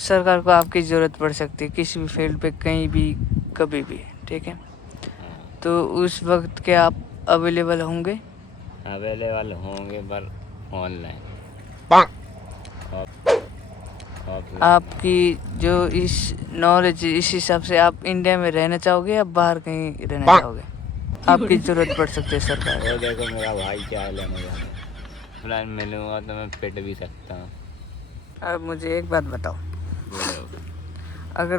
सरकार को आपकी ज़रूरत पड़ सकती है किसी भी फील्ड पे, कहीं भी, कभी भी, ठीक है? तो उस वक्त क्या आप अवेलेबल होंगे? अवेलेबल होंगे पर ऑनलाइन, ऑफलाइन। आपकी जो इस नॉलेज, इस हिसाब से आप इंडिया में रहना चाहोगे या बाहर कहीं रहना चाहोगे? आपकी ज़रूरत पड़ सकती है सरकार वो को। देखो मेरा भाई चाय लेने जा रहा है, ऑफलाइन मिलूंगा तो मैं पिट भी सकता हूँ। अब मुझे एक बात बताओ, बोलो। अगर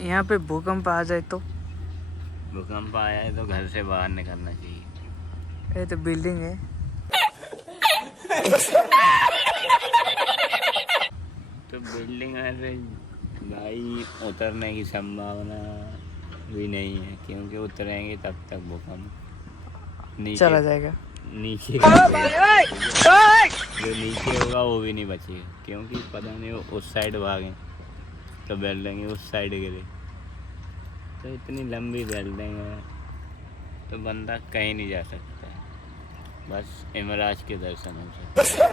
यहाँ पे भूकंप आ जाए तो? भूकंप आया है तो घर से बाहर निकलना चाहिए। ये तो बिल्डिंग है। तो बिल्डिंग में से भाई उतरने की संभावना भी नहीं है, क्योंकि उतरेंगे तब तक भूकंप नीचे चला जाएगा। नीचे जो नीचे होगा वो भी नहीं बचेगा, क्योंकि पता नहीं वो उस साइड भागे तो बिल्डिंग उस साइड गिरे। तो इतनी लंबी बिल्डिंग है तो बंदा कहीं नहीं जा सकता है, बस यमराज के दर्शन हो सकते हैं।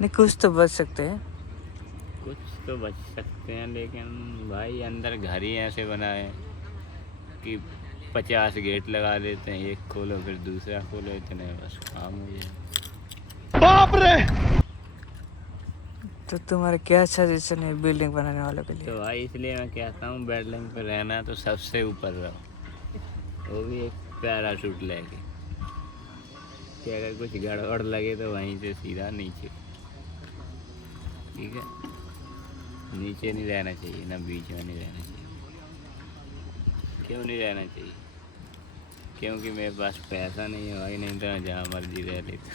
नहीं, कुछ तो बच सकते हैं। कुछ तो बच सकते हैं, लेकिन भाई अंदर घर ही ऐसे बनाए हैं कि 50 गेट लगा देते हैं, एक खोलो फिर दूसरा खोलो, इतने बस काम हो जाए। बाप रे! तो तुम्हारा क्या सजेशन है बिल्डिंग बनाने वालों के लिए? तो भाई इसलिए मैं कहता हूँ बिल्डिंग पर रहना है तो सबसे ऊपर रहो, वो भी एक पैराशूट लेके, कि अगर कुछ गड़बड़ लगे तो वहीं से सीधा नीचे। ठीक है, नीचे नहीं रहना चाहिए, ना बीच में नहीं रहना चाहिए। क्यों नहीं रहना चाहिए? क्योंकि मेरे पास पैसा नहीं है भाई, नहीं तो मैं जहाँ मर्जी रह लेता।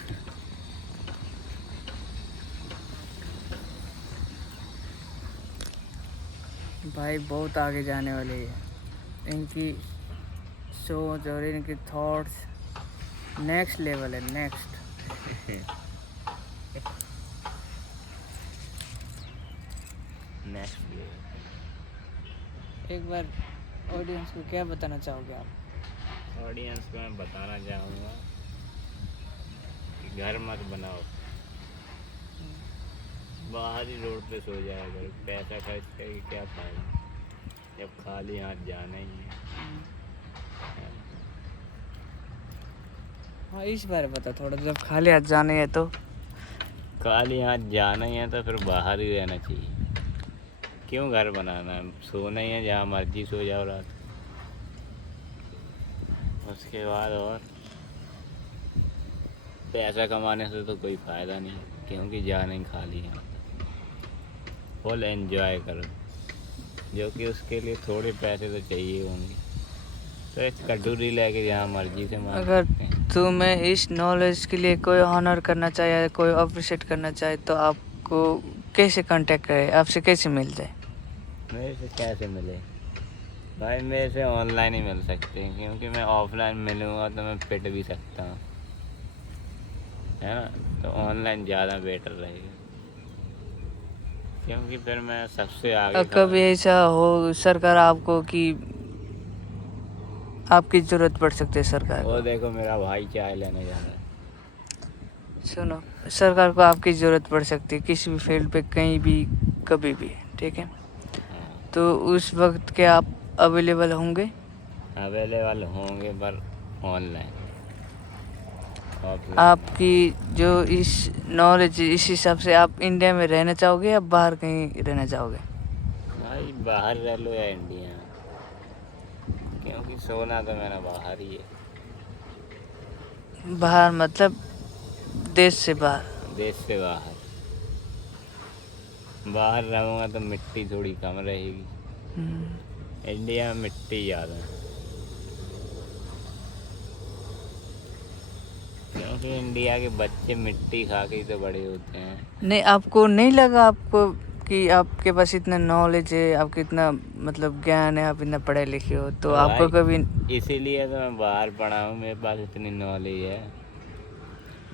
भाई बहुत आगे जाने वाले हैं, इनकी सोच और इनके थॉट्स नेक्स्ट लेवल है, नेक्स्ट। नेक्स्ट डे एक बार ऑडियंस को क्या बताना चाहोगे आप? ऑडियंस को मैं बताना चाहूँगा कि घर मत बनाओ, बाहर ही रोड पे सो जाया करो, पैसा खर्च करके क्या फायदा जब खाली हाथ जाना ही है। हाँ, इस बारे में बता थोड़ा, जब खाली हाथ जाने है तो? खाली हाथ जाना ही है तो फिर बाहर ही रहना चाहिए। क्यों घर बनाना है? सोना ही है, जहाँ मर्जी सो जाओ रात। उसके बाद और पैसा कमाने से तो कोई फ़ायदा नहीं, क्योंकि जाना ही खाली है। फुल एंजॉय करो, जो कि उसके लिए थोड़े पैसे तो चाहिए होंगे, तो एक कटोरी लेके जहाँ मर्जी से मार अगर सकते हैं। तुम्हें इस नॉलेज के लिए कोई ऑनर करना चाहे या कोई अप्रिशिएट करना चाहे तो आपको कैसे कांटेक्ट करे, आपसे कैसे मिल जाए? मेरे से कैसे मिले भाई? मेरे से ऑनलाइन ही मिल सकते हैं, क्योंकि मैं ऑफलाइन मिलूँगा तो मैं पिट भी सकता हूँ, है ना? तो ऑनलाइन ज़्यादा बेटर रहेगा, क्योंकि फिर मैं सबसे आगे कभी ऐसा हो सरकार आपको कि आपकी ज़रूरत पड़ सकती है सरकार वो को? देखो मेरा भाई चाय लेने जा रहा है। सुनो, सरकार को आपकी ज़रूरत पड़ सकती है किसी भी फील्ड पे, कहीं भी, कभी भी, ठीक है? हाँ, तो उस वक्त क्या आप अवेलेबल होंगे? अवेलेबल होंगे पर ऑनलाइन, ऑफलाइन। आपकी जो इस नॉलेज, इस हिसाब से आप इंडिया में रहना चाहोगे या बाहर कहीं रहना चाहोगे? भाई बाहर रह लो या इंडिया, क्योंकि सोना तो मेरा बाहर ही है। बाहर मतलब देश से बाहर? देश से बाहर। बाहर रहूँगा तो मिट्टी थोड़ी कम रहेगी, इंडिया में मिट्टी ज़्यादा है, क्योंकि इंडिया के बच्चे मिट्टी खा के ही तो बड़े होते हैं। नहीं, आपको नहीं लगा आपको कि आपके पास इतना नॉलेज है, आपको इतना मतलब ज्ञान है, आप इतना पढ़े लिखे हो, तो आपको भाई कभी? इसीलिए तो मैं बाहर पढ़ा हूँ, मेरे पास इतनी नॉलेज है।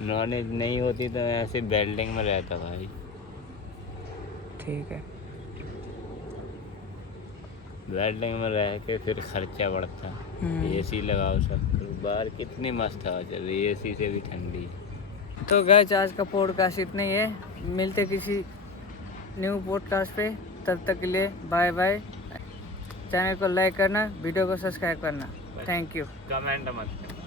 नॉलेज नहीं होती तो मैं ऐसे बिल्डिंग में रहता भाई। ठीक है। बिल्डिंग में रह के फिर खर्चा बढ़ता, एसी लगाओ, सब करो। बाहर कितनी मस्त हवा चल रही है, एसी से भी ठंडी। तो गाइस आज का पॉडकास्ट इतना ही है, मिलते किसी न्यू पॉडकास्ट पे, तब तक के लिए बाय बाय। चैनल को लाइक करना, वीडियो को सब्सक्राइब करना। Thank you. कमेंट मत करना।